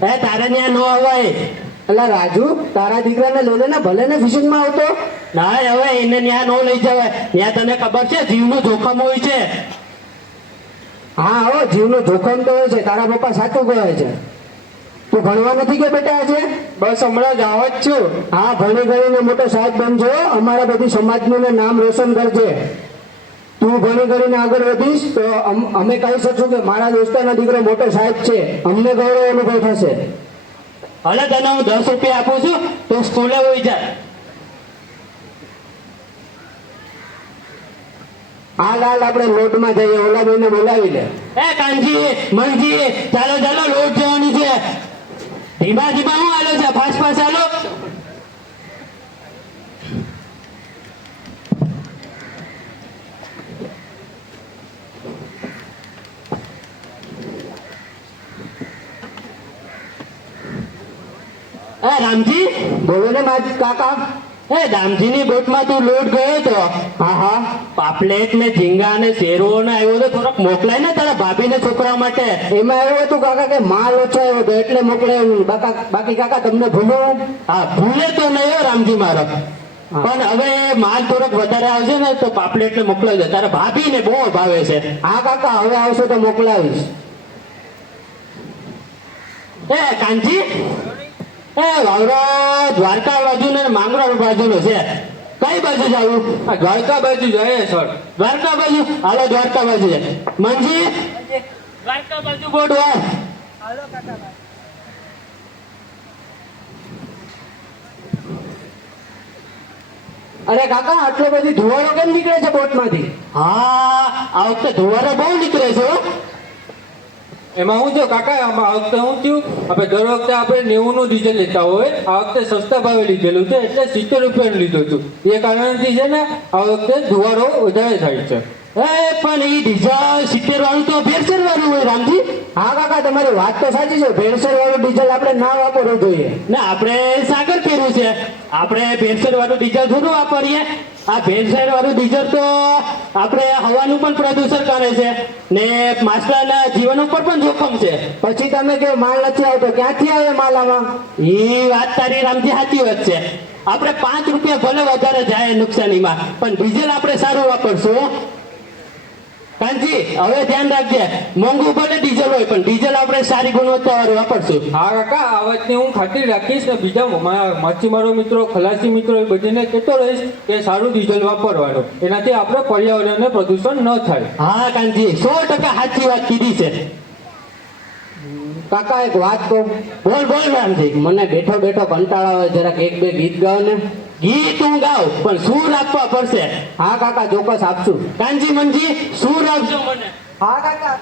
તારે ત્યાં ન અવાય. એટલે રાજુ તારા દીકરાને લઈ લે ને, ભલે ને ફિશિંગમાં આવતો. ના હવે એને ત્યાં ન લઈ જવાય. ત્યાં તને ખબર છે જીવનું જોખમ હોય છે. હા હો, જીવનું જોખમ તો હોય છે. તારા પપ્પા સાચું કહે છે. તું ભણવા નથી કે બેટા આજે? બસ હમણાં જ આવો જ છું. હા, ભણી ગણીને મોટો સાહેબ બનજો. અમારા બધી સમાજનું ને નામ રોશન કરજે. તું ભણી ગણીને આગળ વધીશ તો અમે કહી શકશું કે મારા દોસ્તારનો દીકરો મોટો સાહેબ છે. અમને ગૌરવ અનુભવ થશે. હવે તને હું 10 રૂપિયા આપું છું, તું સ્કૂલે હોઈ જા. હાલ હાલ આપણે લોટમાં જઈએ, ઓલા ભાઈને બોલાવી લે. કાનજી, મનજી, ચાલો ચાલો લોટ જવાની છે. ધીમા ધીમા હું હાલો છે, ફાસ્ટ ફાસ્ટ હાલો. રામજી, બોલો ને મારા કાકા. દામજીની બોટમાં તું લોટ ગયો તો? હા હા, પાપલેટ ને ઝીંગા ને શેરો ને આવ્યો તો, થોડોક મોકલાય ને તારા ભાભી ને છોકરા માટે. એમાં એવું હતું કાકા કે માલ ઓછો આવ્યો હતો એટલે મોકલાયું. બાકી કાકા તમને ભૂલું? હા, ભૂલે તો નહીં હો રામજી મારો. પણ હવે માલ થોડોક વધારે આવશે ને તો પાપલેટ ને મોકલાવજો. તારા ભાભી ને બહુ ભાવે છે. હા કાકા, હવે આવશો તો મોકલાવીશ. કાંજી, વાવરો દ્વારકા બાજુ ને માંગરોળ બાજુ નો છે. કઈ બાજુ જવું? દ્વારકા બાજુ જાય સર. દ્વારકા બાજુ? હાલો દ્વારકા બાજુ છે. મંજી, દ્વારકા બાજુ બોડવા. અરે કાકા, આટલો બધી ધુવાડો કેમ નીકળે છે બોટમાંથી? હા, આ વખતે ધુવારો બહુ નીકળે છે હો. એમાં હું જો કાકા, આમાં આ વખતે હું થયું, આપણે દર વખતે આપણે 90 નું ડીઝલ લેતા હોય, આ વખતે સસ્તા ભાવે લીધેલું છે એટલે 70 રૂપિયાનું લીધું હતું. એ કારણથી છે ને આ વખતે ધુવારો વધારે થાય છે. પણ એ ડીઝલ 70 વાળું તો ભેળસેળ વાળું હોય રામજી. હા કાકા, તમારી વાત તો સાચી છે. ભેળસેળ વાળું ડીઝલ આપણે ના વાપરવું જોઈએ. ને આપણે સાગર કર્યું છે, આપણે ભેળસેળ વાળું ડીઝલ થોડું વાપરીએ. આ ભેળસેળ વાળું ડીઝલ તો આપણે હવાનું પણ પ્રદૂષણ કરે છે ને માછલાના જીવન ઉપર પણ જોખમ છે. પછી તમે કે માલ નથી આવતો, ક્યાંથી આવે માલ આમાં? એ વાત તારી રામજી સાચી વાત છે. આપણે 5 રૂપિયા ભલે વધારે જાય નુકસાનીમાં, પણ ડીઝલ આપણે સારું વાપરશું. કાંજી, હવે ધ્યાન રાખજે. મોંઘું ભલે ડીઝલ હોય પણ ડીઝલ આપણે સારી ગુણવત્તા વાળું વાપરશું. હા કાકા, આ વાતની હું ખાતરી રાખીશ ને બીજા માછીમારો મિત્રો, ખલાસી મિત્રો એ બધીને કહેતો રહીશ કે સારું ડીઝલ વાપરવાનું. એનાથી આપણે પર્યાવરણને પ્રદૂષણ ન થાય. હા કાંજી, 100% સાચી વાત કીધી છે. કાકા એક વાત કહું? બોલ બોલ રામજી. મને બેઠો બેઠો કંટાળો આવે, જરાક 1-2 ગીત ગાઓ ને. ગીત હું ગાવ પણ સૂર આપવા પડશે. હા કાકા, ચોક્કસ આપશું. કાંજી મંજી, સૂર આપજો મને. હા કાકા.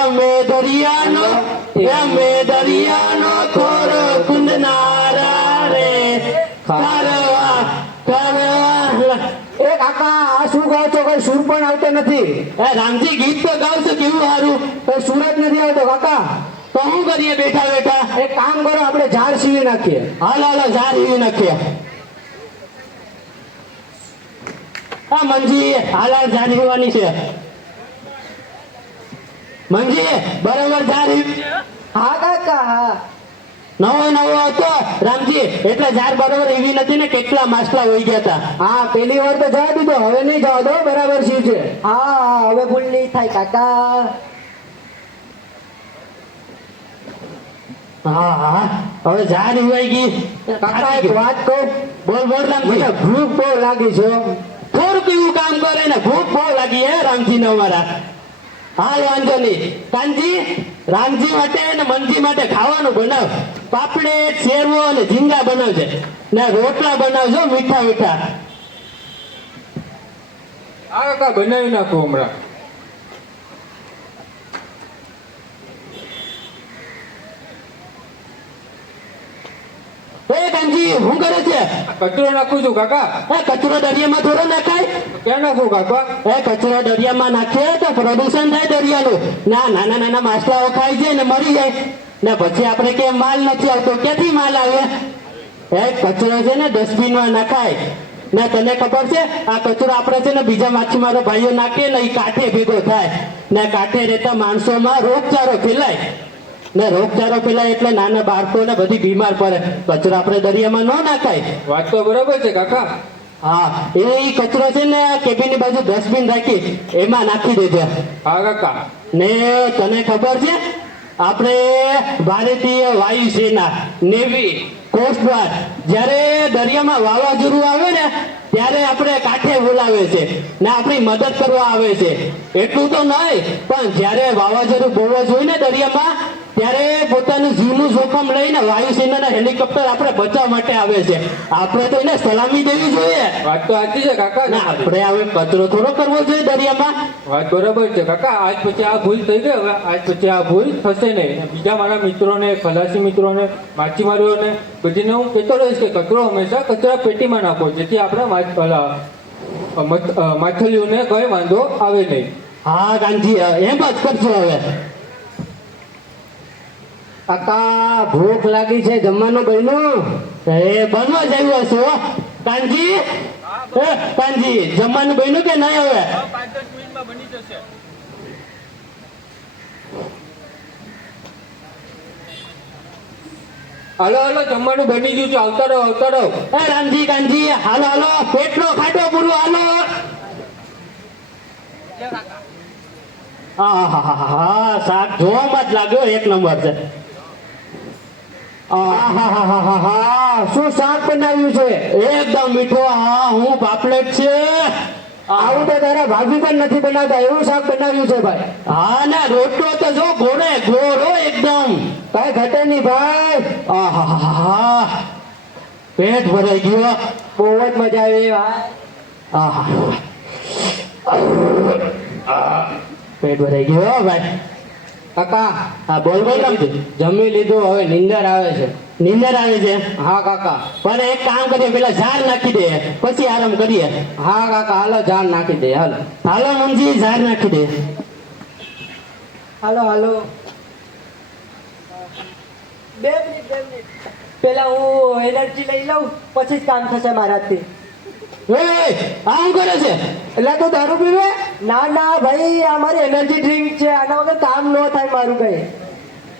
અમે દરિયાનો થોડો કુંદનારા રે કરવા કરવા. એ કાકા, આ શું ગાવ છો? કોઈ સુર પણ આવતો નથી. રામજી, ગીત તો ગાવ છો કેવું સારું, કોઈ સુર જ નથી આવતો કાકા. તો શું કરીએ બેઠા બેઠા? એક કામ કરો, આપણે ઝાડ સીવી નાખીએ. હાલ હાલો ઝાડ હીવી નાખીએ. હા મંજી, હાલ હાલ ઝાડ હીવાની છે. મંજી, બરાબર ઝાડ હીવી. હા કાકા, હા. નવો નવો હતો રામજી, એટલે ઝાડ બરોબર હીવી નથી ને કેટલા માછલા હોઈ ગયા હતા. હા, પેલી વાર તો જવા દીધો, હવે નહીં જવા દો. બરાબર સીવ છે. હા, હવે ભૂલ નહીં થાય કાકા. હા હા, હવે ઝાડ હીવાઈ ગઈ. કાકા એક વાત કહું? બોલ બોલ રામજી. મને ભૂખ બહુ લાગી છે. થોડુંક એવું કામ કરે ને ભૂખ બહુ લાગી હે રામજી ને અમારા. હાલ વાંધો નહીં. કાનજી, રામજી માટે ને મંજી માટે ખાવાનું બનાવ. પાપડેટ, શેરવો અને ઝીંગા બનાવજે ને રોટલા બનાવજો મીઠા મીઠા. હા કાકા, બનાવી નાખું હમણાં. કાનજી, શું કરે છે? કચરો નાખું છું કાકા. કચરો દરિયામાં થોડો નાખાય. ક્યાં નાખું કાકા? કચરો દરિયામાં નાખીએ તો પ્રદૂષણ થાય દરિયાનું. નાના નાના માછલાઓ ખાઈ જાય ને મરી જાય ને પછી આપણે કે માલ નથી આવતો. ક્યાંથી માલ આવે? કચરો છે ને ડસ્ટબિનમાં નાખાય. ને તને ખબર છે આ કચરો આપણે છે ને બીજા માછીમારો ભાઈઓ નાખે ને એ કાંઠે ભેગો થાય ને કાંઠે રહેતા માણસોમાં રોગચાળો ફેલાય ને રોગચાળો ફેલાય એટલે નાના બાળકોને બધી બીમાર પડે. કચરો આપણે દરિયામાં ન નાખાય. વાત તો બરાબર છે કાકા. હા, એ કચરો છે ને કેબિનની બાજુ ડસ્ટબિન રાખી એમાં નાખી દેજે. હા કાકા. ને તને ખબર છે આપણે ભારતીય વાયુસેના, નેવી, કોસ્ટગાર્ડ જ્યારે દરિયામાં વાવાઝોડું આવે ને ત્યારે આપણે કાંઠે બોલાવે છે ને આપણી મદદ કરવા આવે છે. એટલું તો નહીં, પણ જ્યારે વાવાઝોડું બહુ જ હોય ને દરિયામાં ત્યારે પોતાનું જીવનું જોખમ લઈને વાયુસેનાના હેલિકોપ્ટર આપણે બચાવવા માટે આવે છે. આપણે તો એને સલામી દેવી જોઈએ. વાત તો સાચી છે કાકા. ને આપણે હવે કચરો થોડો કરવો જોઈએ દરિયામાં. વાત બરાબર છે કાકા. આજ પછી આ ભૂલ થઈ ગઈ, હવે આજ પછી આ ભૂલ થશે નહીં. બીજા મારા મિત્રોને, ખલાસી મિત્રોને, માછીમારીઓને બધીને હું કહેતો રહીશ કે કચરો હંમેશા કચરા પેટીમાં નાખો, જેથી આપણે માછલીઓને કઈ વાંધો આવે નહીં. હા કાનજી, એમ જ કરજો હવે. કાકા ભૂખ લાગી છે, જમવાનું બન્યું? એ બનવા જ આવ્યો છો કાનજી. કાનજી, જમવાનું બન્યું કે નહીં હવે? હાલો હાલો, જમવાનું બની ગયું છે, આવતા રહો આવતા રહો. એ રામજી, કાનજી, હાલો હાલો, પેટનો ખાટો પૂરો હાલો. હા, શાક જોવામાં જ લાગ્યો એક નંબર છે. આહાહાહાહા, શું શાક બનાવ્યું છે? એકદમ મીઠો. હા, હું પાપલેટ છે. આવું તો તારા ભાભી પણ નથી બનાવતા, એવું શાક બનાવ્યું છે ભાઈ. હા ને, રોટલો તો જો ગોળે ગોળો એકદમ. કઈ ઘટે નહીં ભાઈ. આહાહા, પેટ ભરાઈ ગયો. બહુ જ મજા આવી ભાઈ. પેટ ભરાઈ ગયો ભાઈ. કાકા હા, બોલ બોલ કામજી. જમી લીધું, હવે નીંદર આવે છે. નીંદર આવે છે? હા કાકા. પણ એક કામ કરીએ, પેલા ઝાર નાખી દે પછી આરામ કરીએ. હા કાકા, હાલો જાન નાખી દે. હાલો હાલો મનજી, ઝાર નાખી દે. હાલો હાલો, 2 મિનિટ પેલા હું એનર્જી લઈ લઉં, પછી જ કામ થશે મારાથી. એ આ શું કરે છે? એટલે તું દારૂ પીવે? ના ના ભાઈ, આ મારી એનર્જી ડ્રિંક છે, આના વગર કામ ન થાય મારું કઈ.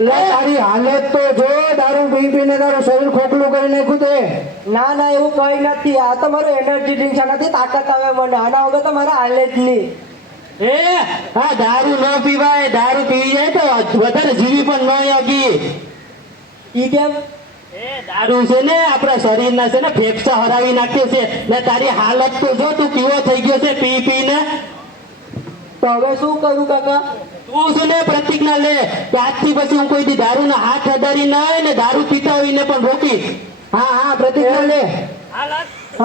લે તારી હાલત તો જો, દારૂ પી પીને તારું શરીર ખોખલું કરી નાખ્યું તે. ના ના, એવું કઈ નથી, આ તો મારું એનર્જી ડ્રિંક છે, આનાથી તાકાત આવે મને, આના વગર તો મારે હાલે જ નહીં. એ હા, દારૂ ન પીવાય. દારૂ પી જાય તો વધારે જીવી પણ ન યોગી. ઈ કેમ? એ દારૂ છે ને આપણા શરીરના છે ને ફેફસા હરાવી નાખે છે. ને તારી હાલત તો જો, તું કેવો થઈ ગયો છે પી પીને. તો હવે શું કરું કાકા? તું છે ને પ્રતિજ્ઞા લે કે આજથી પછી હું કોઈ દી દારૂના હાથ અડાડી નહીં ને દારૂ પીતા હોય ને પણ રોકી. હા હા, પ્રતિજ્ઞા લે.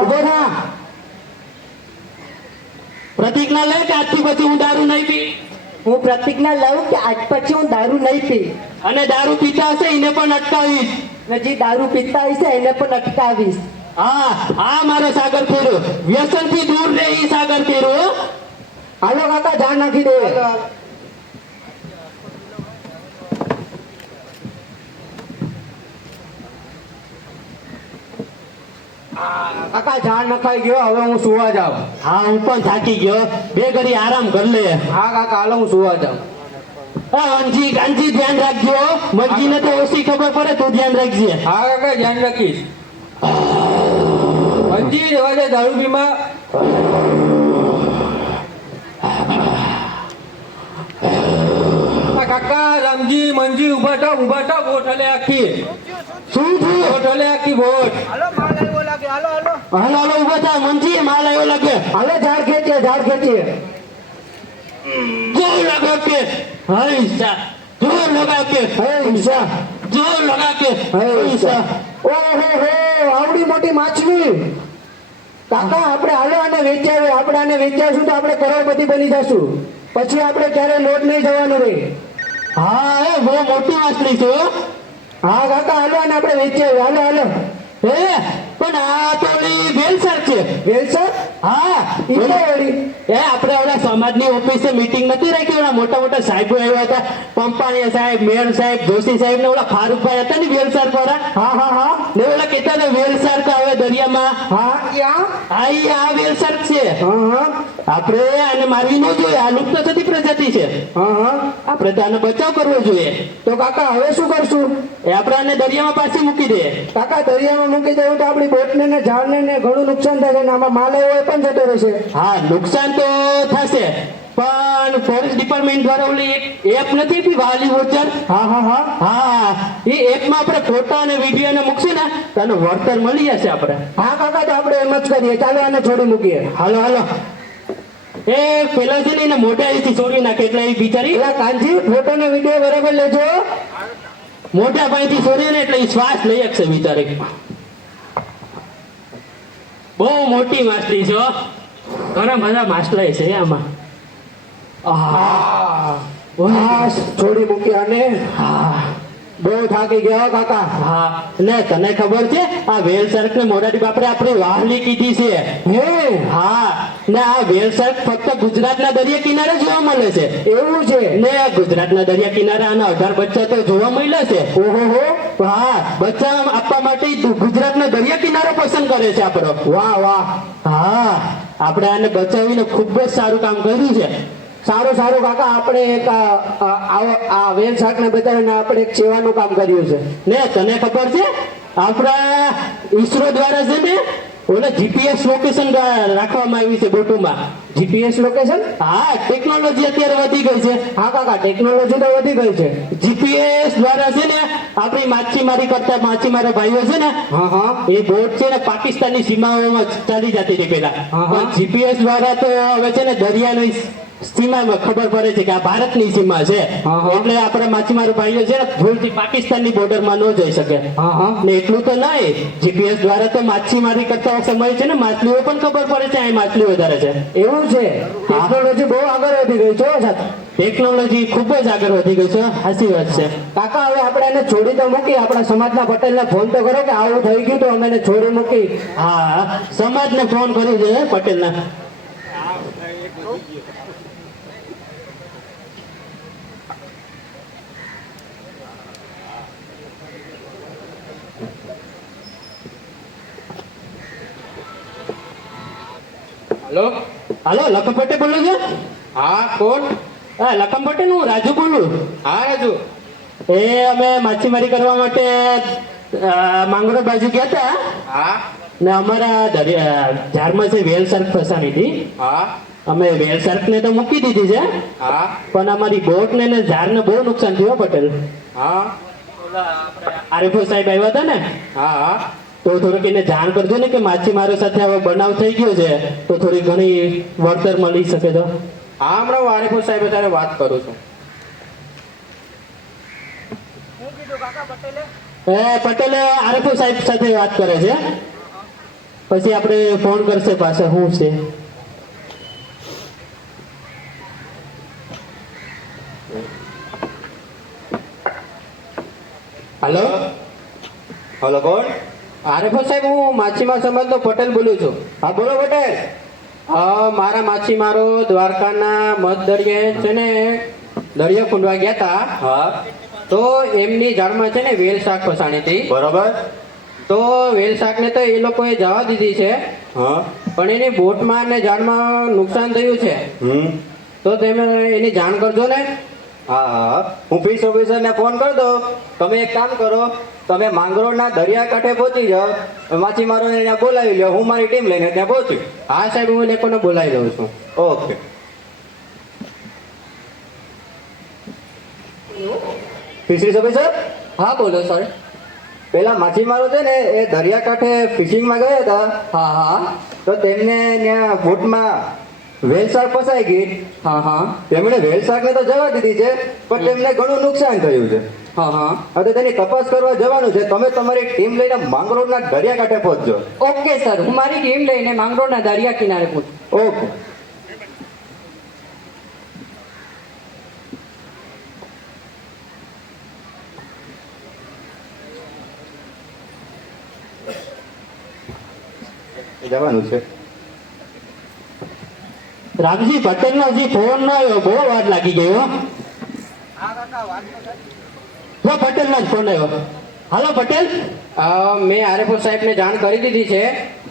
ઉભો થા. પ્રતિજ્ઞા લે કે આજથી પછી હું દારૂ નહીં પી. હું પ્રતિજ્ઞા લઉં કે આજ પછી હું દારૂ નહીં પી, અને દારૂ પીતા હશે એને પણ અટકાવીશ. ને જે દારૂ પીતા હશે એને પણ અટકાવીશ. હા, આ મારો સાગર ફેરો. વ્યસનથી દૂર રહે ઈ સાગર ફેરો. હાલો કાકા, જાન નાખી દે. કાકા જાન નખાઈ ગયો, હવે હું સુવા જાઉં. હા, હું પણ થાકી ગયો. બે ઘડી આરામ કર લે. હા કાકા, હાલો હું સુવા જાઉં. અંજી કાંજી, ધ્યાન રાખજો. મરજીને તો ઓછી ખબર પડે, તું ધ્યાન રાખજે. હા કાકા, ધ્યાન રાખીશ. અંજી, રહેવા દે દારૂ પીમાં. કાકા, રામજી, મંજી, ઉભા થાવ બોટ હલે આખી. શું થયું? બોટ હલે આખી બોટ. હાલો હાલો, ઉભા થા. મંજી, માલ આવ્યો લાગે. હાલો ઝાડ ખેંચીએ, ઝાડ ખેંચીએ. જોર લગા કે હૈસા, જોર લગા કે હે ઈશા, જોર લગા કે હે ઈશા. હૈસા. ઓહો હો, આવડી મોટી માછલી. કાકા આપણે હાલો આને વેચાવીએ. આપણે આને વેચાવશું તો આપણે કરોડપતિ બની જશું. પછી આપણે ક્યારે લોટ નહીં જવાનું રે. હા, એ બહુ મોટી માછલી છે હો. હા કાકા, હાલો આને આપણે વેચાવીએ. હાલો હાલો. એ પણ આ તો ઓલી વેલસર છે. વેલસર? હા, ઈ તો વળી. એ આપણે ઓલા સમાજની ઓફિસે મીટિંગ નથી રાખી, ઓલા મોટા મોટા સાહેબો આવ્યા હતા. પંપાણીયા સાહેબ, મેયર સાહેબ, જોશી સાહેબ ને ઓલા ફારૂકભાઈ હતા ને વેલસાર વાળા. હા હા હા. ને ઓલા કહેતા હતા વેલસાર કા હવે દરિયામાં હા ક્યાં આ વેલ શાર્ક છે હા હા આપણે આને મારવી ન જોઈએ આ લુપ્ત થતી પ્રજાતિ છે હા હા આપણે તો આનો બચાવ કરવો જોઈએ તો કાકા હવે શું કરશું એ આપણે આને દરિયામાં પાછી મૂકી દે કાકા દરિયામાં મૂકી દેવું તો આપણી બોટને ને ઝાડને ને ઘણું નુકસાન થશે ને આમાં માલ એવો એ પણ જતો રહેશે હા નુકસાન તો થશે પણ ફોરેસ્ટ ડિપાર્ટમેન્ટ દ્વારા ઓલી એક એપ નથી આપી વાલી વોચર હા હા હા હા એ એપમાં આપણે ફોટા અને વિડીયો ને મૂકશું ને તો આનું વળતર મળી જશે આપણે હા કાકા તો આપણે એમ જ કરીએ ચાલો આને છોડી મૂકીએ હાલો હાલો એ પેલા છે ને એને મોઢા અહીંથી છોડી નાખે એટલે એ બિચારી પેલા કાનજી ફોટો ને વિડીયો બરાબર લેજો મોટા પાણીથી છોડીએ ને એટલે એ શ્વાસ લઈ શકશે બિચારી બહુ મોટી માછલી છે હો. ઘણા બધા માછલા છે આમાં હા છોડી મૂકી અને હા બહુ થાકી ગયા હો કાકા હા ને તને ખબર છે આ વેલ શાર્ક ને મોરારી બાપરે આપણી વાહલી કીધી છે હે હા ને આ વેલ શાર્ક ફક્ત ગુજરાતના દરિયા કિનારે જોવા મળે છે એવું છે ને ગુજરાતના દરિયા કિનારે આના 18 બચ્ચા તો જોવા મળ્યા છે ઓહો હા બચ્ચા આપવા માટે ગુજરાતનો દરિયા કિનારો પસંદ કરે છે આપણો વાહ વાહ હા આપણે આને બચાવીને ખૂબ જ સારું કામ કર્યું છે સારું સારું કાકા આપણે એક આ વેલ શાક ને બચાવીને આપણે એક સેવાનું કામ કર્યું છે ને તને ખબર છે આપણા ઈસરો દ્વારા છે ને ઓલે જીપીએસ લોકેશન રાખવામાં આવી છે બોટોમાં જીપીએસ લોકેશન હા ટેકનોલોજી અત્યારે વધી ગઈ છે હા કાકા ટેકનોલોજી તો વધી ગઈ છે જીપીએસ દ્વારા છે ને આપણી માછીમારી કરતા માછીમારો ભાઈઓ છે ને હા હા એ બોટ છે ને પાકિસ્તાનની સીમાઓમાં ચાલી જતી હતી પેલા હા, હા. પણ જીપીએસ દ્વારા તો હવે છે ને દરિયાની સીમામાં ખબર પડે છે કે આ ભારતની સીમા છે હા, હા. એટલે આપણા માછીમારો ભાઈઓ છે ને ભૂલથી પાકિસ્તાનની બોર્ડરમાં ન જઈ શકે હા હા ને એટલું તો નહીં જીપીએસ દ્વારા તો માછીમારી કરતા સમય છે ને માછલીઓ પણ ખબર પડે છે અહીં માછલી વધારે છે એવું છે ટેકનોલોજી બહુ આગળ વધી ગઈ છે હો સાહેબ. ટેકનોલોજી ખૂબ જ આગળ વધી ગઈ છે સાચી વાત છે કાકા હવે આપણે એને છોડી તો મૂકી આપણા સમાજના પટેલને ફોન તો કરો કે આવું થઈ ગયું તો અમે એને છોડી મૂકી હા સમાજને ફોન કર્યો છે પટેલના હલો હાલો લખમ પટેલ બોલો છો હા કોણ હા લખમ પટેલ હું રાજુ બોલું હા રાજુ એ અમે માછીમારી કરવા માટે માંગરોળ બાજુ ગયા હતા હા ને અમારા ઝાડમાં છે વેલ શાર્ક ફસાણી હતી હા અમે વેલ શાર્ક ને તો મૂકી દીધી છે હા પણ અમારી બોટ ને ઝાડને બહુ નુકસાન થયું હો પટેલ હા આરએફઓ સાહેબ આવ્યા હતા ને હા હા તો થોડુંક એને જાણ કરજો ને કે માછીમારો સાથે હવે બનાવ થઈ ગયો છે તો થોડી ઘણી વળતર મળી શકે તો હા હમણાં હું આરીફો સાહેબ સાથે વાત કરું છું પટેલે આરએફઓ સાહેબ સાથે વાત કરે છે પછી આપણે ફોન કરશે પાછા શું છે હાલો હલો કોણ આરીફો સાહેબ હું માછીમાર સમાજનો પટેલ બોલું છું હા બોલો પટેલ મારા માછીમારો દ્વારકાના મધ દરિયે છે ને દરિયો ખૂંદવા ગયા હતા હા તો એમની જાળમાં છે ને વેલ શાક ફસાણી હતી બરોબર તો વેલ શાકને તો એ લોકોએ જવા દીધી છે હા પણ એની બોટમાં ને ઝાડમાં નુકસાન થયું છે તો તમે એની જાણ કરજો ને હા હા હું ફિશ ઓફિસરને ફોન કરી દો તમે એક કામ કરો તમે માંગરોળના દરિયાકાંઠે પહોંચી જાઓ માછીમારોને ત્યાં બોલાવી લો હું મારી ટીમ લઈને ત્યાં પહોંચું હા સાહેબ હું એ લોકોને બોલાવી દઉં છું ઓકે ફિશરીઝ ઓફિસર હા બોલો સર પેલા માછીમારો છે ને એ દરિયાકાંઠે ફિશિંગમાં ગયા હતા હા હા તો તેમને ત્યાં બોટમાં વેલ શાક ફસાઈ ગઈ હા હા તેમણે વેલ શાકને તો જવા દીધી છે પણ તેમને ઘણું નુકસાન થયું છે હા હા હવે તેની તપાસ કરવા જવાનું છે તમે તમારી ટીમ લઈને માંગરોળના દરિયાકાંઠે પહોંચજો ઓકે સર હું મારી ટીમ લઈને માંગરોળના દરિયા કિનારે પહોંચું ઓકે જવાનું છે રામજી પટેલ નો હજી ફોન ન આવ્યો બહુ વાર લાગી ગઈ હો પટેલ નો જ ફોન આવ્યો હાલો પટેલ. મેં આરએફઓ સાહેબને જાણ કરી દીધી છે,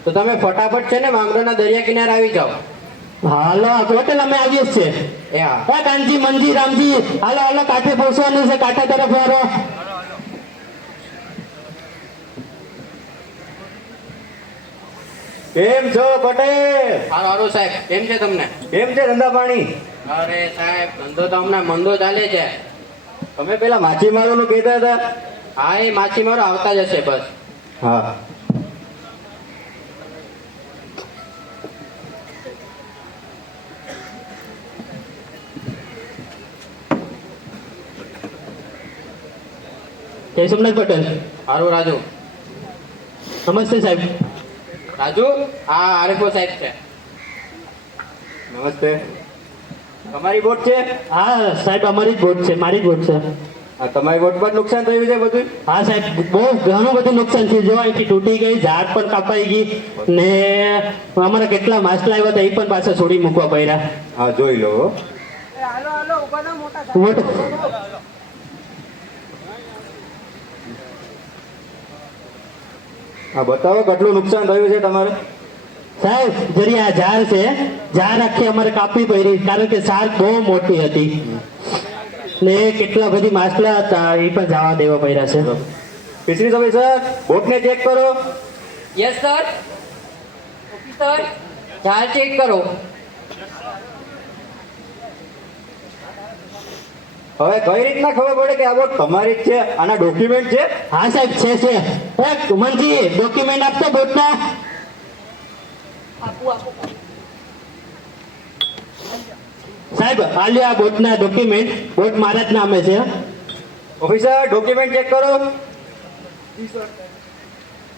તો તમે ફટાફટ છે ને માંગરોળના દરિયા કિનારે આવી જાઓ. હાલો પટેલ, અમે આવીએ જ છે. એ હા. હા કાનજી, મંજી, રામજી, હાલો હાલો, કાંઠે પહોંચવાનું છે, કાંઠા તરફ વાળો. કેમ છો પટેલ? હાલો હાલો સાહેબ, કેમ છે તમને? કેમ છે ધંધા પાણી? અરે સાહેબ, ધંધો તો હમણાં મંદો ચાલે છે. તમે પેલા માછીમારોનું કહેતા હતા. હા, એ માછીમારો આવતા જ હશે બસ. હા. જય સોમનાથ પટેલ. હારું રાજુ. નમસ્તે સાહેબ. રાજુ, હા આરએફઓ સાહેબ છે. નમસ્તે. તમારી બોટ છે? હા સાહેબ, અમારી જ બોટ છે, મારી જ બોટ છે. હા, તમારી બોટ પર નુકસાન થયું છે બધું? હા સાહેબ, બહુ ઘણું બધું નુકસાન થયું. જો અહીંથી તૂટી ગઈ, ઝાડ પણ કાપાઈ ગઈ ને અમારા કેટલા માછલા આવ્યા હતા એ પણ પાછા છોડી મૂકવા પડ્યા. હા, જોઈ લો. મોટો હા, બતાવો કેટલું નુકસાન થયું છે તમારે. સાહેબ, જરી આ ઝાડ છે, ઝાડ આખી અમારે કાપવી પડી કારણ કે શાર્ક બહુ મોટી હતી ને કેટલા બધી માછલા હતા એ પણ જવા દેવા પડ્યા છે. ફિશરીઝ ઓફિસર, બોટને ચેક કરો. Yes sir. ઓફિસર, ઝાડ ચેક કરો. હવે કઈ રીતના ખબર પડે કે આ બોટ તમારી જ છે? આના ડોક્યુમેન્ટ છે? હા સાહેબ, છે છે. મંજી, ડોક્યુમેન્ટ આપશો બોટના? સાહેબ, આલ્યો આ બોટના ડોક્યુમેન્ટ. બોટ મારા જ નામે છે. ઓફિસર, ડોક્યુમેન્ટ ચેક કરો.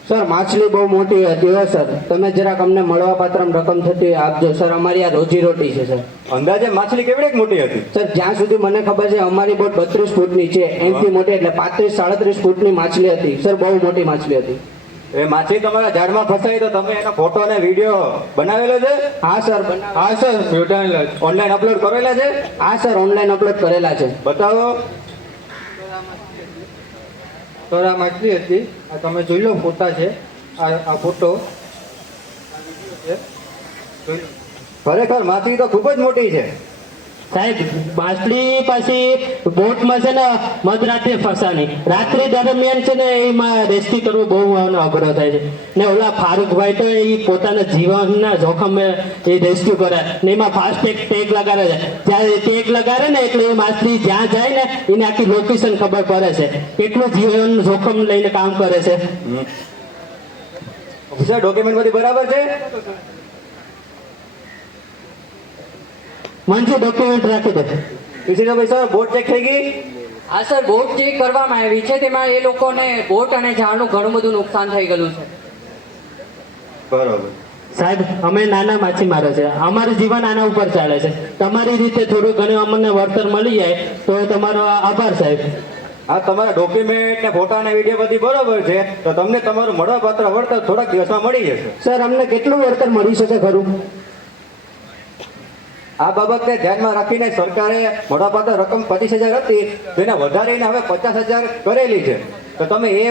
સર, માછલી બહુ મોટી હતી હો સર. તમે જરાક અમને મળવાપાત્ર રકમ થતી હોય આપજો સર. અમારી આ રોજીરોટી છે સર. અંદાજે માછલી કેવડીક મોટી હતી? સર, જ્યાં સુધી મને ખબર છે અમારી બોટ 32 ફૂટની છે. એનથી મોટી એટલે 35-37 ફૂટની માછલી હતી સર. બહુ મોટી માછલી હતી. એ માછલી તમારા ઝાડમાં ફસાઈ તો તમે એનો ફોટો અને વિડીયો બનાવેલો છે? હા સર, હા સર, જોડાયેલા છે. ઓનલાઈન અપલોડ કરેલા છે? હા સર, ઓનલાઈન અપલોડ કરેલા છે. બતાવો. સર, આ માછલી હતી. આ તમે જોઈ લો, ફોટા છે. આ ફોટો છે. જોઈ લો. ખરેખર માછલી તો ખૂબ જ મોટી છે. સાહેબ, માછલી પાછી બોટમાં છે ને મધરાત્રે ફસાની. રાત્રિ દરમિયાન છે ને એમાં રેસ્ક્યુ કરવું બહુ અઘરો થાય છે ને ઓલા ફારૂકભાઈ તો એ પોતાના જીવનના જોખમે એ રેસ્ક્યુ કરે ને એમાં ફાસ્ટ ટેગ લગાડે છે. જ્યારે ટેગ લગાડે ને એટલે એ માછલી જ્યાં જાય ને એને આખી લોકેશન ખબર પડે છે. કેટલું જીવન જોખમ લઈને કામ કરે છે. ઓફિસર, ડોક્યુમેન્ટ બધી બરાબર છે? મંજુ, ડોક્યુમેન્ટ રાખી દે. ફિશરીઝ ઓફિસર, બોટ ચેક થઈ ગઈ? હા સર, બોટ ચેક કરવામાં આવી છે. તેમાં એ લોકોને બોટ અને ઝાડનું ઘણું બધું નુકસાન થઈ ગયેલું છે. બરોબર. સાહેબ, અમે નાના માછીમારો છે, અમારું જીવન આના ઉપર ચાલે છે. તમારી રીતે થોડું ઘણું અમને વળતર મળી જાય તો તમારો આભાર સાહેબ. આ તમારા ડોક્યુમેન્ટ ને ફોટા ને વિડીયો બધી બરોબર છે, તો તમને તમારું મળવાપાત્ર વળતર થોડાક દિવસમાં મળી જશે. સર, અમને કેટલું વળતર મળી શકે ખરું? આ બાબતને ધ્યાનમાં રાખીને સરકારે મળવાપાત્ર રકમ 25,000 હતી, જેને વધારીને હવે 50,000 કરેલી છે. તો તમે એ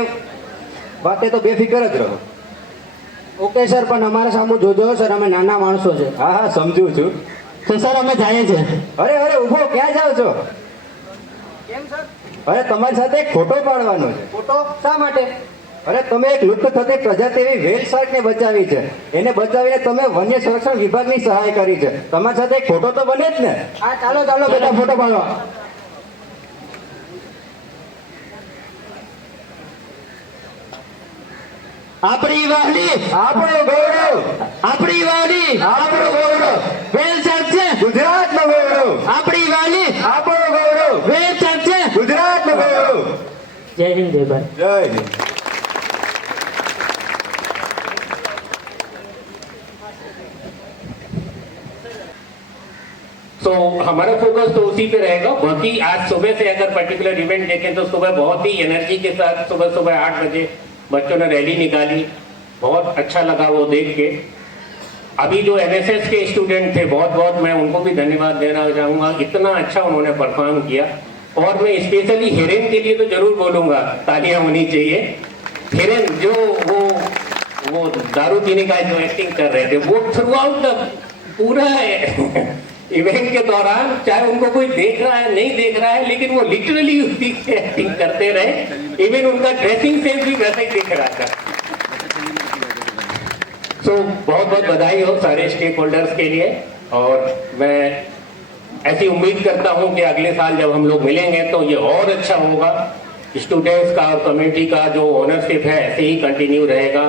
વાતે તો બેફિકર જ રહો. ઓકે સર, પણ અમારા સામું જોજો સર. અમે નાના માણસો છે. હા હા, સમજુ છું. તો સર, અમે જઈએ છીએ. અરે અરે, ઊભો, ક્યાં જાઓ છો? અરે, તમારી સાથે એક ફોટો પાડવાનો છે. ફોટો શા માટે? અરે, તમે એક લુપ્ત થતી પ્રજાતિ એવી વેલ શાર્કને બચાવી છે. એને બચાવીને તમે વન્ય સંરક્ષણ વિભાગની સહાય કરી છે. તમારી સાથે એક ફોટો તો બને જ ને? હા, ચાલો ચાલો બેટા, ફોટો પાડવા. આપણી વાહડી, આપણું ગૌરવ, આપણી વાહડી, આપણું ગૌરવ, વેલ ચર્ચે, ગુજરાતનું ગૌરવ, આપણી વાહડી, આપણું ગૌરવ, વેલ ચર્ચે. ગુજરાતનું ગૌરવ. જય હિન્દ, જય ભારત. જય હિન્દ. तो हमारा फोकस तो उसी पे रहेगा। बाकी आज सुबह से अगर पर्टिकुलर इवेंट देखें तो सुबह बहुत ही एनर्जी के साथ सुबह 8 बजे बच्चों ने रैली निकाली, बहुत अच्छा लगा वो देख के। अभी जो एनएसएस के स्टूडेंट थे, बहुत बहुत मैं उनको भी धन्यवाद देना चाहूँगा। इतना अच्छा उन्होंने परफॉर्म किया। और मैं स्पेशली हेरेन के लिए तो जरूर बोलूंगा, तालियां होनी चाहिए। हेरेन जो वो दारू पीने का जो एक्टिंग कर रहे थे, वो थ्रू आउट द पूरा इवेंट के दौरान, चाहे उनको कोई देख रहा है नहीं देख रहा है, लेकिन वो लिटरली उसकी एक्टिंग करते रहे। इवन उनका ड्रेसिंग सेंस भी वैसा ही दिख रहा था। सो बहुत बहुत बधाई हो सारे स्टेक होल्डर्स के लिए, और मैं ऐसी उम्मीद करता हूं कि अगले साल जब हम लोग मिलेंगे तो ये और अच्छा होगा। स्टूडेंट्स का और कम्युनिटी का जो ओनरशिप है ऐसे ही कंटिन्यू रहेगा।